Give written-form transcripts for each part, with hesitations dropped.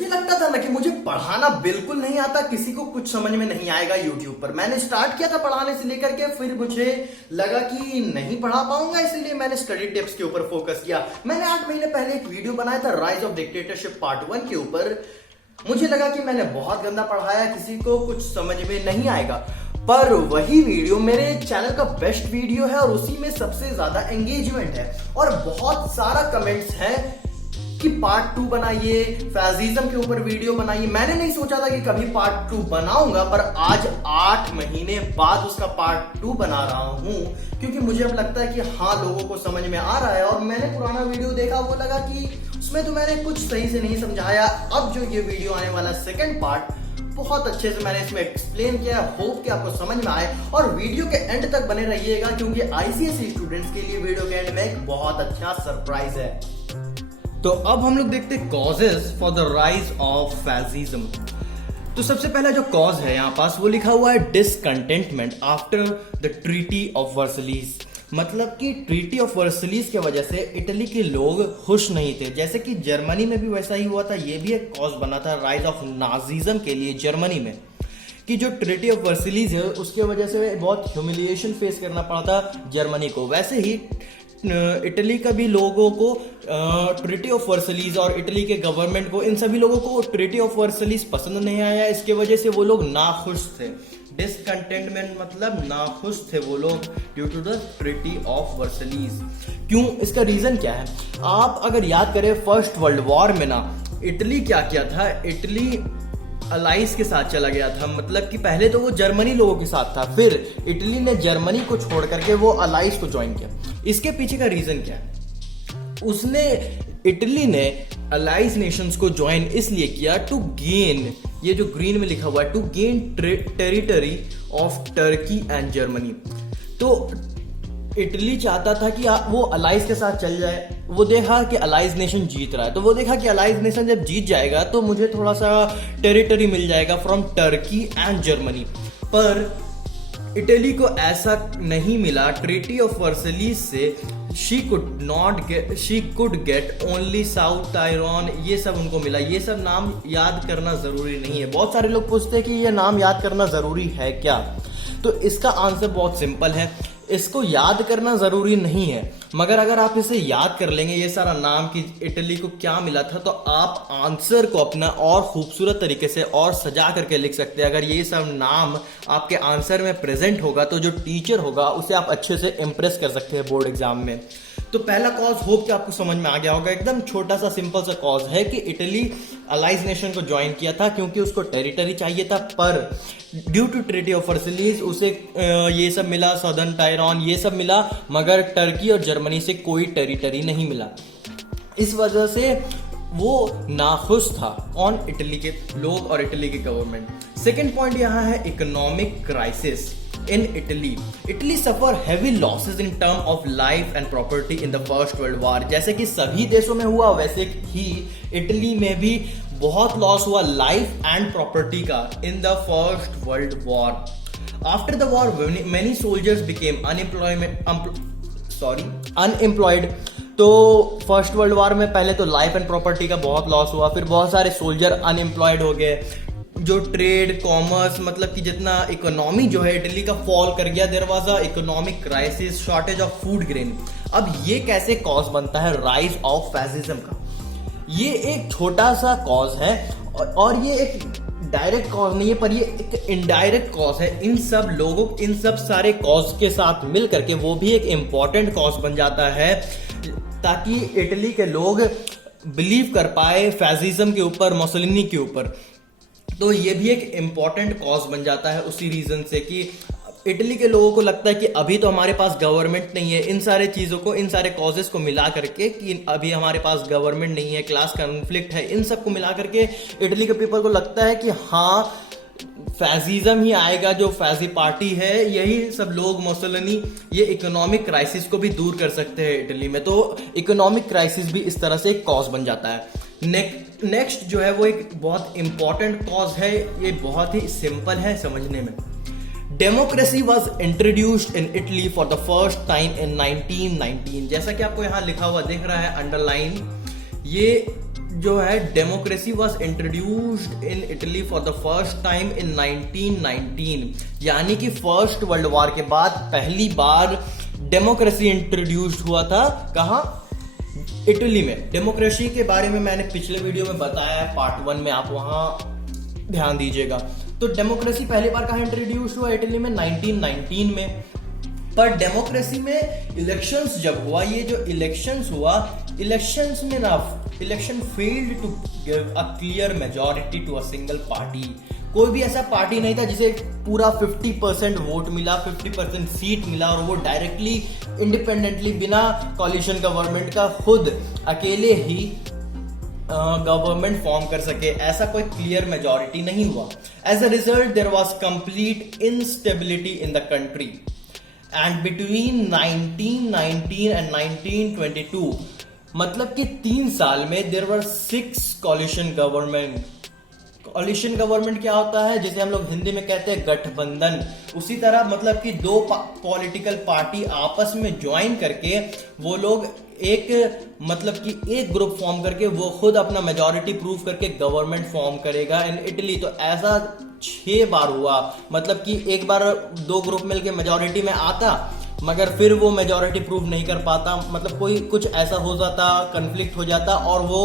मुझे लगता था ना कि मुझे पढ़ाना बिल्कुल नहीं आता, किसी को कुछ समझ में नहीं आएगा यूट्यूब पर। मैंने स्टार्ट किया था पढ़ाने से लेकर के, फिर मुझे लगा कि नहीं पढ़ा पाऊंगा, इसलिए मैंने स्टडी टिप्स के ऊपर फोकस किया। मैंने 8 महीने पहले एक वीडियो बनाया था राइज ऑफ डिक्टेटरशिप पार्ट 1 के ऊपर। मुझे लगा कि मैंने बहुत गंदा पढ़ाया, किसी को कुछ समझ में नहीं आएगा, पर वही वीडियो मेरे चैनल का बेस्ट वीडियो है और उसी में सबसे ज्यादा एंगेजमेंट है और बहुत सारा कमेंट्स है कि पार्ट 2 बनाइए, फैजिज्म के ऊपर वीडियो बनाइए। मैंने नहीं सोचा था कि कभी पार्ट 2 बनाऊंगा, पर आज 8 महीने बाद उसका पार्ट 2 बना रहा हूं, क्योंकि मुझे अब लगता है कि हाँ, लोगों को समझ में आ रहा है। और मैंने पुराना वीडियो देखा, वो लगा कि उसमें तो मैंने कुछ सही से नहीं समझाया। अब जो ये वीडियो आने वाला सेकंड पार्ट, बहुत अच्छे से मैंने इसमें एक्सप्लेन किया। होप कि आपको समझ में आए और वीडियो के एंड तक बने रहिएगा, क्योंकि आईसीएसई स्टूडेंट्स के लिए वीडियो के एंड में एक बहुत अच्छा सरप्राइज है। तो अब हम लोग देखते हैं causes for the rise of fascism. तो सबसे पहला जो कॉज है यहाँ पास, वो लिखा हुआ है discontentment after the treaty of Versailles. मतलब कि ट्रीटी ऑफ वर्सलीज के वजह से इटली के लोग खुश नहीं थे, जैसे कि जर्मनी में भी वैसा ही हुआ था। ये भी एक कॉज बना था राइज ऑफ नाजिज्म के लिए जर्मनी में, कि जो ट्रीटी ऑफ वर्सलीज है उसके वजह से बहुत ह्यूमिलिएशन फेस करना पड़ा था जर्मनी को। वैसे ही इटली का भी लोगों को ट्रीटी ऑफ वर्सलीज और इटली के गवर्नमेंट को, इन सभी लोगों को ट्रीटी ऑफ वर्सलीज पसंद नहीं आया। इसके वजह से वो लोग नाखुश थे। डिसकंटेंटमेंट मतलब नाखुश थे वो लोग due to the treaty of Versailles. क्यों? इसका रीजन क्या है? आप अगर याद करें फर्स्ट वर्ल्ड वॉर में ना, इटली क्या किया था, इटली अलाइज के साथ चला गया था। मतलब कि पहले तो वो जर्मनी लोगों के साथ था, फिर इटली ने जर्मनी को छोड़ करके वो अलाइज को ज्वाइन किया। इसके पीछे का रीजन क्या है? इटली ने अलाइज नेशंस को ज्वाइन इसलिए किया टू गेन, ये जो ग्रीन में लिखा हुआ है, to gain territory of Turkey and Germany. तो इटली चाहता था कि वो अलाइज के साथ चल जाए। वो देखा कि अलाइज नेशन जीत रहा है, तो वो देखा कि अलाइज नेशन जब जीत जाएगा तो मुझे थोड़ा सा टेरिटरी मिल जाएगा फ्रॉम टर्की एंड जर्मनी। पर इटली को ऐसा नहीं मिला। ट्रीटी ऑफ वर्सलीज से she could get only south Tyrone, ये सब उनको मिला। ये सब नाम याद करना जरूरी नहीं है। बहुत सारे लोग पूछते हैं कि ये नाम याद करना जरूरी है क्या? तो इसका आंसर बहुत सिंपल है, इसको याद करना जरूरी नहीं है, मगर अगर आप इसे याद कर लेंगे ये सारा नाम कि इटली को क्या मिला था, तो आप आंसर को अपना और खूबसूरत तरीके से और सजा करके लिख सकते हैं। अगर ये सब नाम आपके आंसर में प्रेजेंट होगा तो जो टीचर होगा उसे आप अच्छे से इंप्रेस कर सकते हैं बोर्ड एग्जाम में। तो पहला कॉज होप कि आपको समझ में आ गया होगा। एकदम छोटा सा सिंपल सा कॉज है कि इटली अलाइज नेशन को ज्वाइन किया था क्योंकि उसको टेरिटरी चाहिए था, पर ड्यू टू ट्रीटी ऑफ वर्सलीज उसे ये सब मिला, सदर्न टायरॉन ये सब मिला, मगर टर्की और जर्मनी से कोई टेरिटरी नहीं मिला। इस वजह से वो नाखुश था ऑन इटली के लोग और इटली के गवर्नमेंट। सेकेंड पॉइंट यहाँ है economic crisis in Italy. Italy suffer heavy losses in term of life and property in the First World War. जैसे कि सभी देशों में हुआ, वैसे ही इटली में भी बहुत लॉस हुआ लाइफ एंड प्रॉपर्टी का in the First World War. After the war, many soldiers became unemployed. तो फर्स्ट वर्ल्ड वॉर में पहले तो लाइफ एंड प्रॉपर्टी का बहुत लॉस हुआ, फिर बहुत सारे सोल्जर अनएम्प्लॉयड हो गए। जो ट्रेड कॉमर्स, मतलब कि जितना इकोनॉमी जो है इटली का फॉल कर गया। There was a economic crisis, shortage of food grain. अब ये कैसे कॉज बनता है राइज ऑफ फैसिज्म का? ये एक छोटा सा कॉज है और ये एक डायरेक्ट कॉज नहीं है, पर ये एक इनडायरेक्ट कॉज है। इन सब सारे कॉज के साथ मिल करके वो भी एक इंपॉर्टेंट कॉज बन जाता है, ताकि इटली के लोग बिलीव कर पाए फैसिज्म के ऊपर, मुसोलिनी के ऊपर। तो ये भी एक इम्पॉर्टेंट कॉज बन जाता है उसी रीजन से कि इटली के लोगों को लगता है कि अभी तो हमारे पास गवर्नमेंट नहीं है। इन सारे चीज़ों को, इन सारे कॉजेस को मिला करके कि अभी हमारे पास गवर्नमेंट नहीं है, क्लास कॉन्फ्लिक्ट है, इन सब को मिला करके इटली के पीपल को लगता है कि हाँ, फैसिज्म ही आएगा। जो फैजी पार्टी है, यही सब लोग, मुसोलिनी, ये इकोनॉमिक क्राइसिस को भी दूर कर सकते हैं इटली में। तो इकोनॉमिक क्राइसिस भी इस तरह से एक कॉज बन जाता है। नेक्स्ट जो है वो एक बहुत इंपॉर्टेंट कॉज है, ये बहुत ही सिंपल है समझने में। Democracy was introduced in Italy for the first time in 1919। जैसा कि आपको यहाँ लिखा हुआ दिख रहा है अंडरलाइन, ये जो है democracy was introduced in Italy for the first time in 1919, यानी कि फर्स्ट वर्ल्ड वॉर के बाद पहली बार डेमोक्रेसी इंट्रोड्यूस्ड हुआ था। कहाँ? इटली में। डेमोक्रेसी के बारे में मैंने पिछले वीडियो में बताया है, पार्ट 1 में, आप वहां ध्यान दीजिएगा। तो डेमोक्रेसी पहली बार कहाँ इंट्रोड्यूस हुआ? इटली में 1919 में। पर डेमोक्रेसी में इलेक्शंस जब हुआ, ये जो इलेक्शंस हुआ, इलेक्शंस में ना election failed to give a clear majority to a single party. कोई भी ऐसा पार्टी नहीं था जिसे पूरा 50% वोट मिला, 50% सीट मिला और वो डायरेक्टली इंडिपेंडेंटली बिना कॉलिशन गवर्नमेंट का खुद अकेले ही गवर्नमेंट फॉर्म कर सके। ऐसा कोई क्लियर मेजॉरिटी नहीं हुआ। As a result there was complete instability in the country and between 1919 and 1922, मतलब कि 3 साल में there were 6 coalition government. Coalition government क्या होता है? जिसे हम लोग हिंदी में कहते हैं गठबंधन। उसी तरह मतलब कि 2 पॉलिटिकल पार्टी आपस में ज्वाइन करके वो लोग एक मतलब कि एक ग्रुप फॉर्म करके वो खुद अपना मेजॉरिटी प्रूव करके गवर्नमेंट फॉर्म करेगा इन इटली। तो ऐसा 6 बार हुआ, मतलब कि एक बार 2 ग्रुप मिलके मेजॉरिटी में आता मगर फिर वो मेजॉरिटी प्रूव नहीं कर पाता, मतलब कोई कुछ ऐसा हो जाता, कन्फ्लिक्ट हो जाता और वो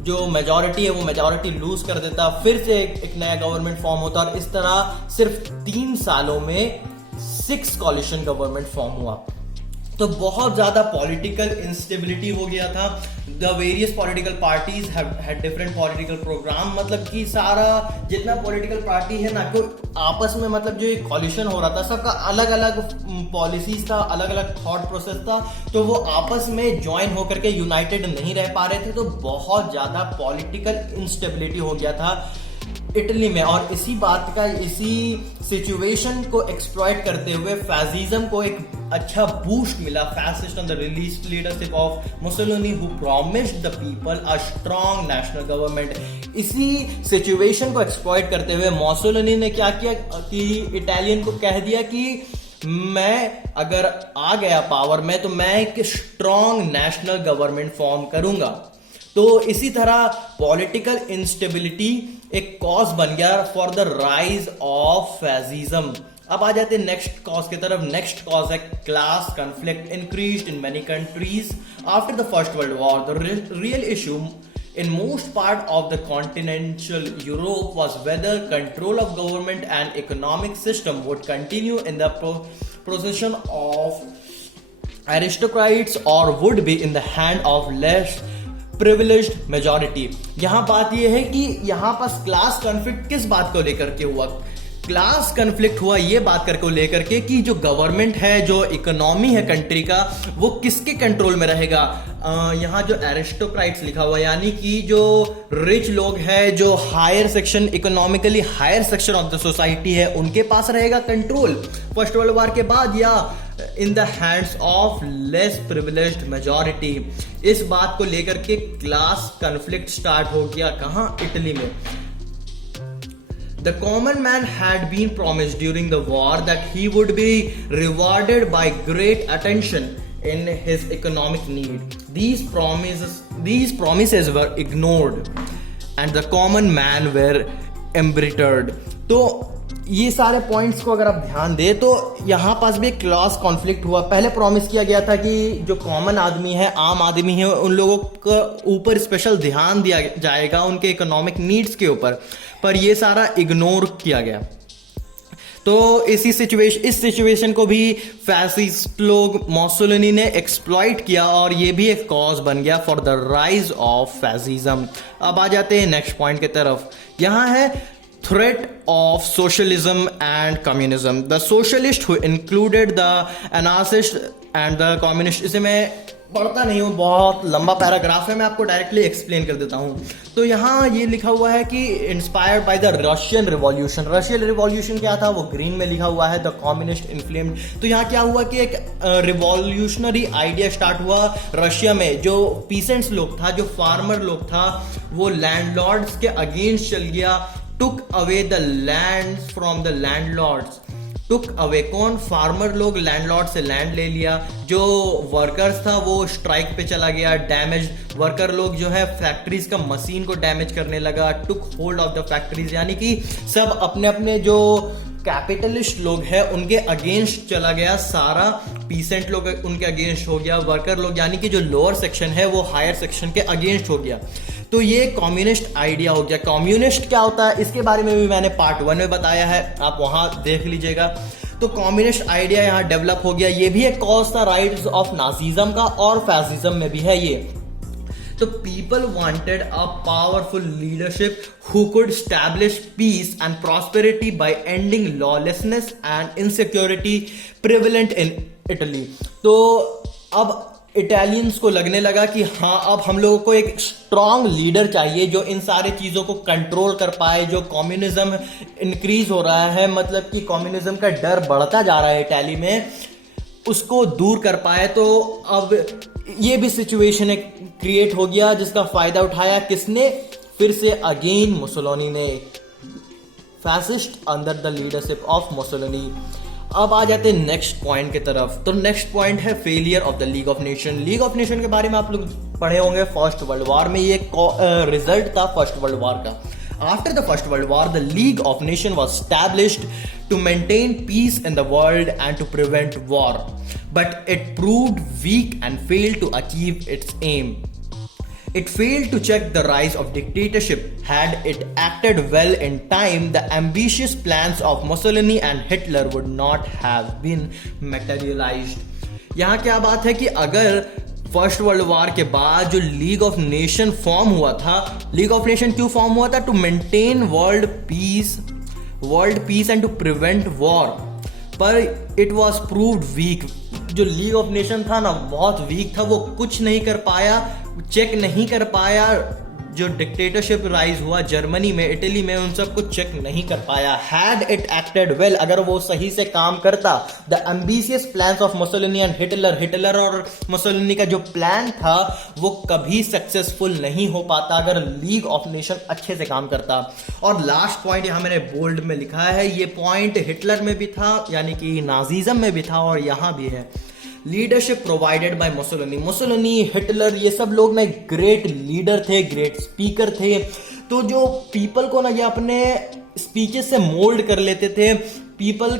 जो मेजॉरिटी है वो मेजॉरिटी लूज कर देता, फिर से एक नया गवर्नमेंट फॉर्म होता। और इस तरह सिर्फ 3 सालों में 6 कॉलिशन गवर्नमेंट फॉर्म हुआ। तो बहुत ज्यादा पॉलिटिकल इंस्टेबिलिटी हो गया था। The various political parties had different political programme, मतलब कि सारा जितना पॉलिटिकल पार्टी है ना, को आपस में मतलब जो एक कॉलिशन हो रहा था, सबका अलग अलग पॉलिसीज था, अलग अलग थॉट प्रोसेस था, तो वो आपस में ज्वाइन होकर के यूनाइटेड नहीं रह पा रहे थे। तो बहुत ज्यादा पॉलिटिकल इंस्टेबिलिटी हो गया था इटली में। और इसी बात का, इसी सिचुएशन को एक्सप्लॉइट करते हुए फासिज्म को एक अच्छा बूस्ट मिला। Fascist on the release leadership of Mussolini who promised the people a strong national government. इसी सिचुएशन को एक्सप्लॉइट करते हुए मुसोलिनी ने क्या किया कि इटालियन को कह दिया कि मैं अगर आ गया पावर में तो मैं एक स्ट्रॉन्ग नेशनल गवर्नमेंट फॉर्म करूंगा। तो इसी तरह पॉलिटिकल इंस्टेबिलिटी एक कॉज बन गया for the rise of fascism. अब आ जाते हैं नेक्स्ट कॉज की तरफ। नेक्स्ट कॉज है class conflict increased in many countries after the first world war. The real issue in most part of the continental Europe was whether control of government and economic system would continue in the possession of aristocrats or would be in the hand of less privileged majority। यहां बात यह है कि यहां पास class conflict किस बात को लेकर के हुआ? क्लास कॉन्फ्लिक्ट हुआ ये बात करके लेकर के कि जो गवर्नमेंट है, जो इकोनॉमी है कंट्री का, वो किसके कंट्रोल में रहेगा। यहाँ जो एरिस्टोक्राइट्स लिखा हुआ है, यानी कि जो रिच लोग हैं, जो higher section, economically higher section of the society है, उनके पास रहेगा कंट्रोल फर्स्ट वर्ल्ड वॉर के बाद, या in the hands of less privileged majority. इस बात को लेकर के क्लास कॉन्फ्लिक्ट स्टार्ट हो गया। कहाँ? इटली में। The common man had been promised during the war that he would be rewarded by great attention in his economic need. These promises were ignored and the common man were embittered. तो ये सारे points को अगर आप ध्यान दें तो यहाँ पास भी क्लास कॉन्फ्लिक्ट हुआ। पहले प्रॉमिस किया गया था कि जो कॉमन आदमी है, आम आदमी है, उन लोगों के ऊपर स्पेशल ध्यान दिया जाएगा उनके इकोनॉमिक नीड्स के ऊपर, पर ये सारा इग्नोर किया गया। तो इस सिचुएशन को भी फैसिस्ट लोग, मुसोलिनी ने एक्सप्लॉइट किया और ये भी एक कॉज बन गया for the rise of fascism. अब आ जाते हैं नेक्स्ट पॉइंट की तरफ। यहाँ है threat of socialism and communism. The socialist who included the anarchist and the communist, इसे मैं पढ़ता नहीं हूँ, बहुत लंबा पैराग्राफ है, मैं आपको डायरेक्टली एक्सप्लेन कर देता हूँ। तो यहाँ ये लिखा हुआ है कि inspired by the Russian revolution. Russian revolution क्या था? वो ग्रीन में लिखा हुआ है, द कम्युनिस्ट इन्फ्लेम्ड। तो यहाँ क्या हुआ कि एक रिवॉल्यूशनरी आइडिया स्टार्ट हुआ रशिया में। जो पीसेंट्स लोग था, जो फार्मर लोग था, वो लैंडलॉर्ड्स के अगेंस्ट चल गया, took away the lands from the landlords। Took away, कौन? फार्मर लोग लैंडलॉर्ड से लैंड ले लिया, जो वर्कर्स था वो स्ट्राइक पे चला गया, डैमेज वर्कर लोग जो है फैक्ट्रीज का मशीन को डैमेज करने लगा, टुक होल्ड ऑफ द फैक्ट्रीज, यानी कि सब अपने अपने जो कैपिटलिस्ट लोग हैं उनके अगेंस्ट चला गया, सारा पीसेंट लोग उनके अगेंस्ट हो गया, वर्कर लोग यानी कि जो लोअर सेक्शन है वो हायर सेक्शन के अगेंस्ट हो गया। तो ये कम्युनिस्ट आइडिया हो गया। कम्युनिस्ट क्या होता है इसके बारे में भी मैंने पार्ट 1 में बताया है, आप वहां देख लीजिएगा। तो कम्युनिस्ट आइडिया यहाँ डेवलप हो गया, ये भी एक कॉज था राइट्स ऑफ नाजिज्म का, और फैसिज्म में भी है ये। तो people wanted a powerful leadership who could establish peace and prosperity by ending lawlessness and insecurity prevalent in Italy. तो अब इटालियंस को लगने लगा कि हाँ, अब हम लोगों को एक स्ट्रांग लीडर चाहिए जो इन सारे चीज़ों को कंट्रोल कर पाए। जो कम्युनिज्म इंक्रीज हो रहा है, मतलब कि कम्युनिज्म का डर बढ़ता जा रहा है इटाली में, उसको दूर कर पाए। तो अब ये भी सिचुएशन एक क्रिएट हो गया जिसका फायदा उठाया किसने? फिर से अगेन मुसोलिनी ने, fascist under the leadership of Mussolini. अब आ जाते हैं नेक्स्ट पॉइंट की तरफ। तो नेक्स्ट पॉइंट है failure of the league of nation. League of nation के बारे में आप लोग पढ़े होंगे फर्स्ट वर्ल्ड वॉर में, ये रिजल्ट था फर्स्ट वर्ल्ड वॉर का। After the First World War, the League of Nations was established to maintain peace in the world and to prevent war, but it proved weak and failed to achieve its aim. It failed to check the rise of dictatorship. Had it acted well in time, the ambitious plans of Mussolini and Hitler would not have been materialized. यहाँ क्या बात है कि अगर first world war के बाद जो League of nation form हुआ था, लीग ऑफ नेशन क्यों फॉर्म हुआ था? To maintain world peace and to prevent war, पर इट वॉज प्रूव्ड वीक। जो लीग ऑफ नेशन था ना बहुत वीक था, वो कुछ नहीं कर पाया, चेक नहीं कर पाया। जो डिक्टेटरशिप राइज हुआ जर्मनी में, इटली में, उन सब कुछ चेक नहीं कर पाया। हैड इट एक्टेड वेल, अगर वो सही से काम करता, the ambitious plans of Mussolini and Hitler और मुसोलिनी का जो प्लान था वो कभी सक्सेसफुल नहीं हो पाता अगर लीग ऑफ नेशन अच्छे से काम करता। और लास्ट पॉइंट यहाँ मैंने बोल्ड में लिखा है, ये पॉइंट हिटलर में भी था यानी कि नाजिज्म में भी था और यहाँ भी है। Leadership provided by Mussolini, Hitler, ये सब लोग ना ग्रेट लीडर थे, ग्रेट स्पीकर थे। तो जो पीपल को ना ये अपने स्पीचेस से मोल्ड कर लेते थे, पीपल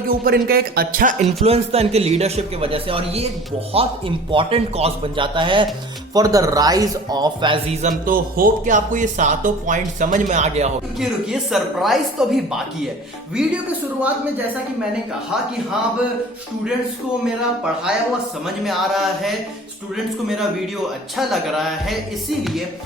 के ऊपर इनका एक अच्छा इन्फ्लुएंस था इनके लीडरशिप की वजह से, और ये एक बहुत इंपॉर्टेंट कॉज बन जाता है for the rise of fascism. तो होप कि आपको ये सातों पॉइंट समझ में आ गया हो। रुकिए, सरप्राइज तो अभी बाकी है। वीडियो के शुरुआत में जैसा कि मैंने कहा कि हाँ, अब स्टूडेंट्स को मेरा पढ़ाया हुआ समझ में आ रहा है, स्टूडेंट्स को मेरा वीडियो अच्छा लग रहा है, इसीलिए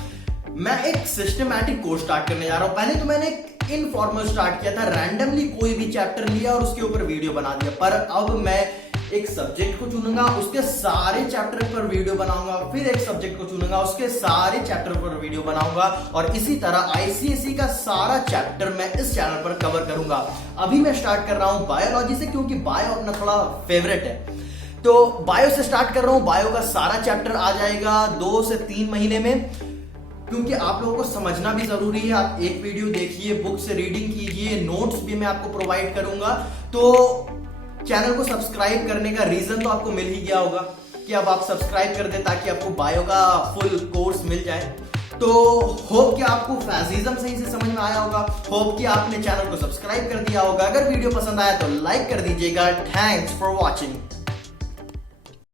मैं एक सिस्टमैटिक कोर्स स्टार्ट करने जा रहा हूं। पहले तो मैंने एक इनफॉर्मल स्टार्ट किया था, रैंडमली कोई भी चैप्टर लिया और उसके ऊपर वीडियो बना दिया, पर अब मैं एक सब्जेक्ट को चुनूंगा, उसके सारे चैप्टर पर वीडियो बनाऊंगा, फिर एक सब्जेक्ट को चुनूंगा, उसके सारे चैप्टर पर वीडियो बनाऊंगा, और इसी तरह आईसीएसई का सारा चैप्टर मैं इस चैनल पर कवर करूंगा। अभी मैं स्टार्ट कर रहा हूं बायोलॉजी से, क्योंकि बायो अपना थोड़ा फेवरेट है, तो बायो से स्टार्ट कर रहा हूं। बायो का सारा चैप्टर आ जाएगा 2 से 3 महीने में, क्योंकि आप लोगों को समझना भी जरूरी है। आप एक वीडियो देखिए, बुक से रीडिंग कीजिए, नोट्स भी मैं आपको प्रोवाइड करूंगा। तो चैनल को सब्सक्राइब करने का रीजन तो आपको मिल ही गया होगा कि अब आप सब्सक्राइब कर दें ताकि आपको बायो का फुल कोर्स मिल जाए। तो होप कि आपको फैसिज्म सही से समझ में आया होगा, होप कि आपने चैनल को सब्सक्राइब कर दिया होगा। अगर वीडियो पसंद आया तो लाइक कर दीजिएगा। Thanks for watching.